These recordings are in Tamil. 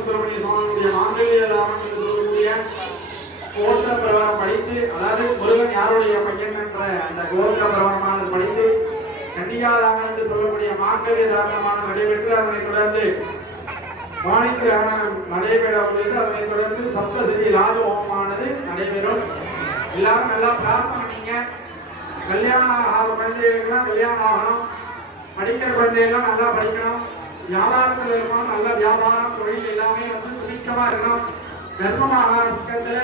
சுப்பிரமணிய சுவாமியுடைய மாங்கல்ய தானம் என்று சொல்லக்கூடிய கோத்திர பிரகாரம் படித்து, அதாவது முருகன் யாருடைய பையன் என்ற அந்த கோத்திர பிரகாரமானது படித்து கன்னிகாதானம் என்று சொல்லக்கூடிய மாங்கல்ய தாரணமான நடைபெற்று அதனைத் தொடர்ந்து மாணிக்கிரகணம் நடைபெற உள்ளது. அதனைத் தொடர்ந்து சப்தசிரி ராஜஹோமமானது நடைபெறும். எல்லாரும் நல்லா பிரார்த்தனை பண்ணீங்க. கல்யாணம் ஆகிற குழந்தைகளுக்கெல்லாம் கல்யாணம் ஆகணும், படிக்கிற குழந்தைகள்லாம் நல்லா படிக்கணும், வியாபாரத்தில் இருக்கணும், நல்ல வியாபாரம் தொழில் எல்லாமே வந்து சுபிக்கமா இருக்கணும், தர்மமாக பக்கத்தில்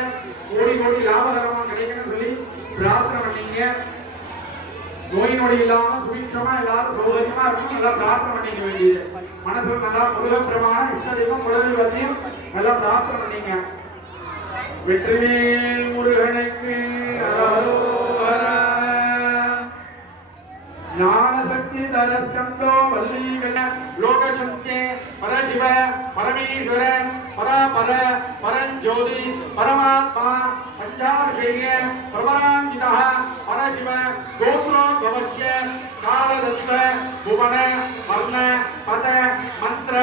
கோடி கோடி லாபகரமாக கிடைக்கணும்னு சொல்லி பிரார்த்தனை பண்ணீங்க. நோய் நொடி இல்லாம சுபிட்சமா எல்லாரும் சௌகரியமா இருக்கணும், நல்லா பிரார்த்தனை பண்ணிக்க வேண்டியது. மனசுல நல்லா முருகன் பிரமாணம் இஷ்டதெய்வம் குலதெய்வத்தையும் நல்லா பிரார்த்தனை பண்ணீங்க. வெற்றிவேல் முருகனுக்கு ஞானசக்தி தரஸ்கந்தோ வல்லீகன லோகசக்தி பரசிவ பரமேஸ்வர பராபர பரஞ்சோதி பரமாத்மா பஞ்சாபிஷேக பிரபராஞ்சிதா பரசிவ கோத்ரோத்பவஸ்ய காலதஸ்வ புவன வர்ண பத மந்திர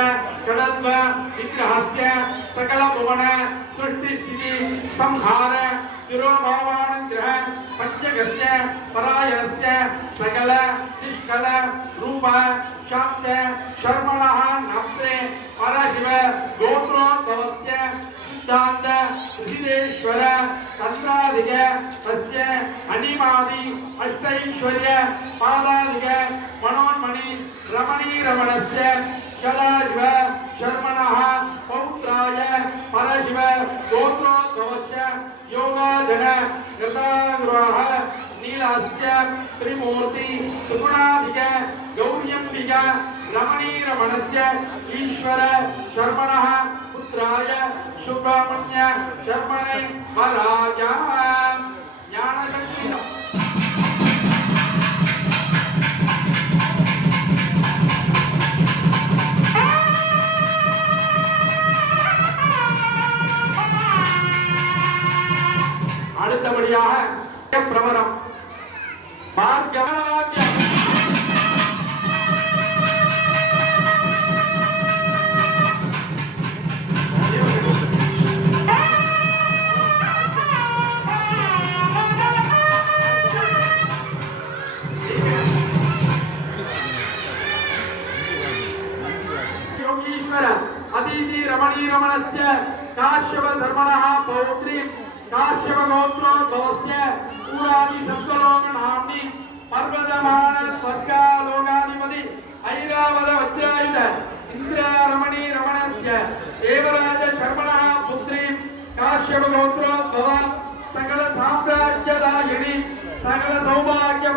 கடத்வ விக்கிரஹஸ்ய சகல புவன सृष्टि स्थिति संहार तिरोभावानंद्रः पंचगस्य परायणस्य सकल निष्कल रूप शांत शर्मणः नमस्ते परशिव गोत्रोद्भवस्य सिद्धांत सिद्धेश्वर तंत्रादिक तस्य अनिमादि अष्टैश्वर्य पादादिक मनोन्मणि रमणी रमणस्य शलाशिव शर्मणः पौत्राय परशिव गोत्रोद्भवस्य योगाजन गताग्रह नीलास्य त्रिमूर्ति त्रिगुणाधिक गौर्यम्बिक रमणी रमणस्य ईश्वर शर्मणः पुत्राय सुब्रह्मण्य शर्मणे वराज ज्ञानशक्ति அடுத்தபடியாக பிரபலம் योगीश्वर अदिति रमणी रमणस्य काश्यप धर्मणः पौत्री काश्यप गोत्रोद्भवस्य पूरादि सप्तलोकनाम्नि पर्वतमान स्वर्गालोकाधिपति ऐरावत वज्रायुध इन्द्ररमणी रमणस्य देवराज शर्मणः पुत्री काश्यप गोत्रोद्भव सकल साम्राज्यदायिनी सकल सौभाग्य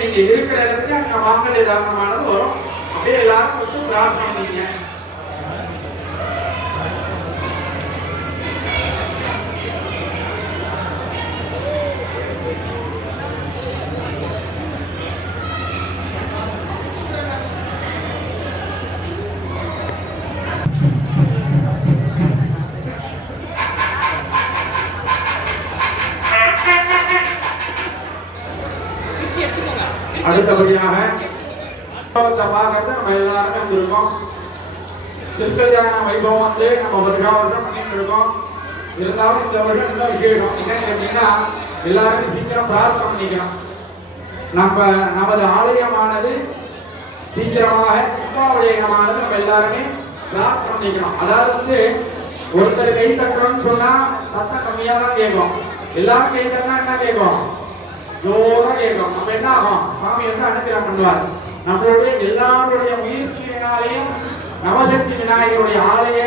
நீங்க இருக்கிற இடத்துக்கு அங்க மாங்கல்ய தாரணமானது வரும். அப்படியே எல்லாரும் வந்து பிரார்த்தனை பண்ணீங்க. அடுத்தபடியாக சபாகத்தை நம்ம எல்லாருமே வந்திருக்கோம். திருக்கல்யாண வைபவம் வந்து நம்ம வருஷம் பண்ணிட்டு இருக்கோம். இருந்தாலும் இந்த வருஷம் இன்னும் விசேஷம் என்னன்னு கேட்டீங்கன்னா எல்லாருமே சீக்கிரம் பிரார்த்தனை பண்ணிக்கணும். நமது ஆலயமானது சீக்கிரமாக கும்பாபிஷேகமானது நம்ம எல்லாருமே பிரார்த்தனை பண்ணிக்கணும். அதாவது வந்து ஒருத்தர் கை தட்டுறோம்னு சொன்னா சத்தம் கம்மியா தான் கேட்கும். எல்லாரும் கை தட்டினா என்ன கேட்கும்? ஜோரா கேட்கும். நம்ம என்ன ஆகும்? சுவாமி வந்து அனுகிரகம் பண்ணுவார். நம்மளுடைய எல்லாருடைய முயற்சியினாலையும் நவசக்தி விநாயகருடைய ஆலய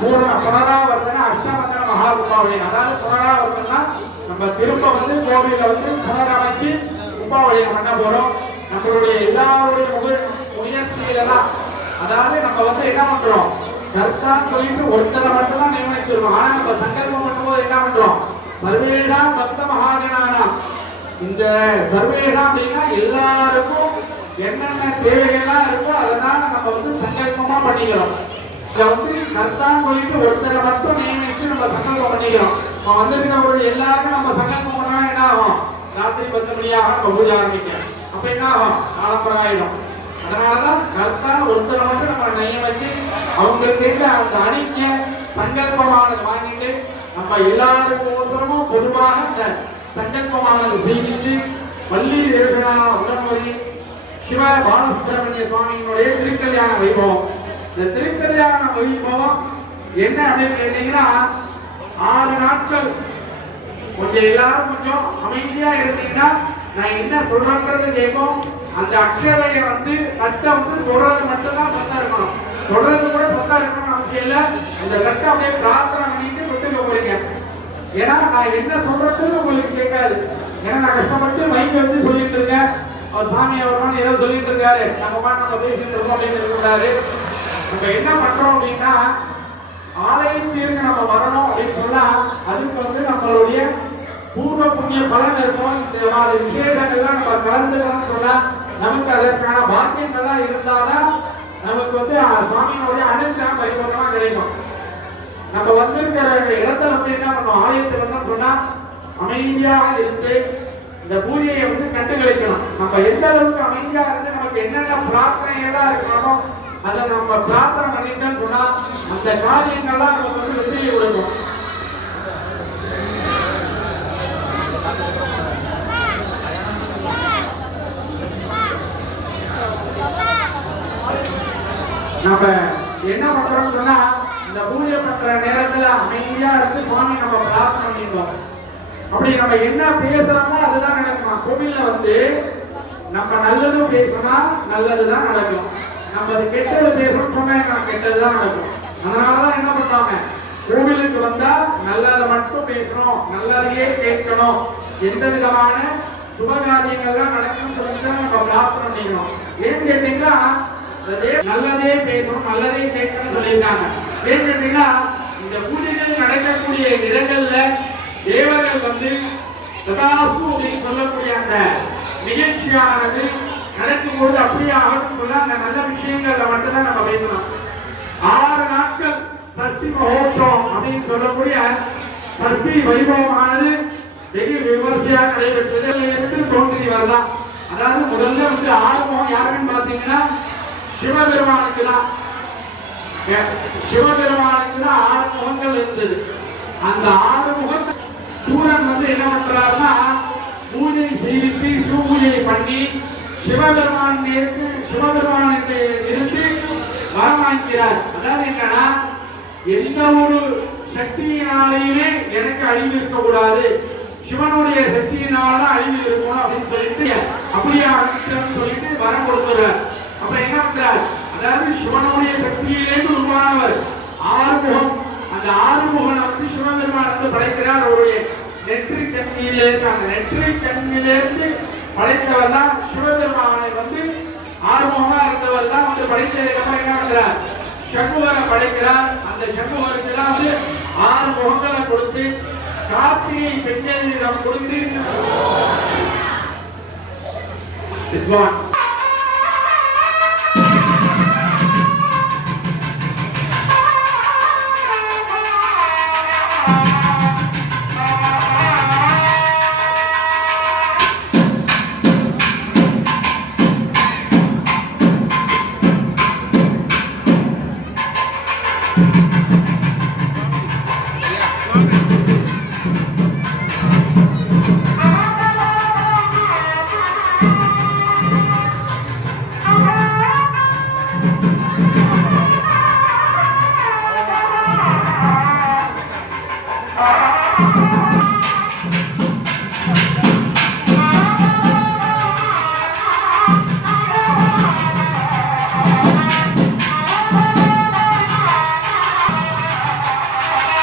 புனராவர்த்தன அஷ்டவந்தன மகாகும்பாபிஷேகம். அதாவது புனராவர்த்தனா நம்ம திரும்ப வந்து கோவில வந்து புனரமைச்சு கும்பாபிஷேகம் பண்ண போறோம். நம்மளுடைய எல்லாருடைய முயற்சியிலாம் அதாவது நம்ம வந்து என்ன பண்றோம்? கர்த்தான்னு சொல்லிட்டு ஒருத்தரை மட்டும் தான் நியமிச்சிருவோம். ஆனா நம்ம சங்கல்பம் பண்ணும்போது என்ன பண்றோம்? சர்வேடா பக்த மகாஜனானா. இந்த சர்வேடா அப்படின்னா எல்லாருக்கும் என்னென்ன தேவைகள்லாம் இருக்கோ அதனால நம்ம வந்து சங்கல்பமா பண்ணிக்கிறோம். இதை வந்து கர்த்தான்னு சொல்லிட்டு ஒருத்தரை மட்டும் நியமிச்சு நம்ம சங்கல்பம் பண்ணிக்கிறோம். இப்போ வந்திருக்கிறவர்கள் எல்லாருக்கும் நம்ம சங்கல்பம் பண்ணா என்ன ஆகும்? ராத்திரி 10 மணியாக நம்ம பூஜை ஆரம்பிக்கிறோம். அப்ப என்ன ஆகும்? காலம்பராயிடும். அதனாலதான் கர்த்தான் ஒருத்தரை மட்டும் நம்ம நியமிச்சு அவங்களுக்கு அந்த அணிக்க சங்கல்பமானது வாங்கிட்டு நம்ம எல்லாருக்கும் பொதுவாக இந்த சங்கல்பமானது செய்து வள்ளி தேவனான உடன்மொழி சிவ பாலசுப்பிரமணிய சுவாமியினுடைய திருக்கல்யாண வைபவம். இந்த திருக்கல்யாண வைபவம் என்ன அப்படின்னு கேட்டீங்கன்னா 6 நாட்கள். கொஞ்சம் எல்லாரும் கொஞ்சம் அமைதியா இருந்தீங்கன்னா நான் என்ன சொல்றேன்றது கேட்கும். அந்த அக்ஷதையை வந்து கட்டை வந்து சொல்றது மட்டும்தான் சத்தம் இருக்கணும். சொல்றது கூட சத்தம் இருக்கணும்னு அவசியம் இல்லை. அந்த கட்டை அப்படியே பிரார்த்தனை பண்ணிட்டு விட்டுக்க போறீங்க. ஏன்னா நான் என்ன சொல்றது உங்களுக்கு கேட்காது. ஏன்னா நான் கஷ்டப்பட்டு மைக் வந்து சொல்லிட்டு இருக்கேன். அவர் சாமி அவர் ஏதோ சொல்லிட்டு இருக்காரு, நம்ம பேசிட்டு இருக்கோம் அப்படின்னு இருக்கக்கூடாது. நம்ம என்ன பண்றோம் அப்படின்னா ஆலயத்திற்கு நம்ம வரணும் அப்படின்னு சொன்னா அதுக்கு வந்து நம்மளுடைய பூர்வ புண்ணிய பலன் இருக்கும். இந்த விசேஷங்கள்லாம் நம்ம கலந்துக்கணும்னு சொன்னா நமக்கு அதற்கான பாக்கியங்கள்லாம் இருந்தாதான் நமக்கு வந்து சுவாமியினுடைய அனுகிரகம் பரிபூர்ணமா கிடைக்கும். நம்ம வந்திருக்கிற இடத்துல வந்து என்ன பண்ணுவோம்? ஆலயத்துல வந்து சொன்னா அமைதியாக இருந்து இந்த பூஜையை வந்து கண்டுகளிக்கணும். நம்ம எந்த அளவுக்கு அமைதியா இருந்து நமக்கு என்னென்ன பிரார்த்தனைகள்லாம் இருக்கணுமோ அதை நம்ம பிரார்த்தனை பண்ணிட்டோம்னு சொன்னா அந்த காரியங்கள்லாம் நமக்கு வந்து வெற்றியை கொடுக்கும். நம்ம என்ன பண்றோம்னு சொன்னா இந்த பூஜை பண்ற நேரத்துல அமைதியா இருந்து சுவாமி நம்ம பிரார்த்தனை பண்ணிடுவோம். அப்படி நம்ம என்ன பேசுறோமோ அதுதான் நடக்குமா? கோவில்ல வந்து நம்ம நல்லது பேசினா நல்லதுதான் நடக்கும். நம்ம அது கெட்டது பேசணும்னு சொன்னா கெட்டதுதான் நடக்கும். அதனாலதான் என்ன பண்ணுவாங்க? கோவிலுக்கு வந்தா நல்லதை மட்டும் பேசணும், நல்லதையே கேட்கணும், எந்த விதமான சுபகாரியங்கள்லாம் நடக்கணும்னு சொல்லிட்டு நம்ம பிரார்த்தனை பண்ணிக்கணும். ஏன்னு கேட்டீங்கன்னா நல்லதே பேசணும், நல்லதே கேட்கணும்னு சொல்லியிருக்காங்க. ஏன்னு கேட்டீங்கன்னா இந்த பூஜைகள் நடக்கக்கூடிய இடங்கள்ல தேவர்கள் வந்து ததாஸ்து அப்படின்னு சொல்லக்கூடிய அந்த நிகழ்ச்சியானது நடக்கும்போது அப்படியே ஆகணும். அந்த நல்ல விஷயங்கள்ல மட்டும்தான் நம்ம பேசணும். 6 நாட்கள் சஷ்டி மகோத்சவம் அப்படின்னு சொல்லக்கூடிய சஷ்டி வைபவமானது வெகு விமர்சையாக நடைபெற்றது. தோன்றி வரலாம். அதாவது முதல்ல வந்து ஆரம்பம் யாருன்னு பாத்தீங்கன்னா சிவபெருமானுக்கு தான். சிவபெருமானுக்கு தான் 6 முகங்கள் இருந்தது. அந்த 6 முகங்கள் சூரன் வந்து என்ன பண்றாருன்னா பூஜை செய்வித்து சிவபூஜை பண்ணி சிவபெருமானுக்கு இருந்து வரம் வாங்கிக்கிறார். அதாவது என்னன்னா எந்த ஒரு சக்தியினாலேயுமே எனக்கு அழிவு இருக்கக்கூடாது, சிவனுடைய சக்தியினாலதான் அழிவு இருக்கணும் அப்படின்னு சொல்லிட்டு அப்படியே அழிச்சோம்னு சொல்லிட்டு வரம் கொடுத்துறார். அப்ப என்ன பண்றார்? அதாவது சிவனுடைய சக்தியிலேருந்து உருவானவர் 6 முகம். அந்த 6 முகம் வந்து சிவபெருமான் வந்து படைக்கிறார். அவருடைய நெற்றி கண்ணியிலிருந்து அந்த நெற்றி கண்ணிலிருந்து படைத்தவர் தான் சிவபெருமானை வந்து 6 முகமா இருந்தவர் தான் வந்து படைத்ததுக்கு அப்புறம் என்ன பண்றார்? சண்முகரை படைக்கிறார். அந்த சண்முகருக்கு தான் வந்து 6 முகங்களை கொடுத்து கார்த்திகை பெண்ணிடம் கொடுத்து வித்வான்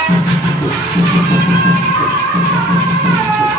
Thank you.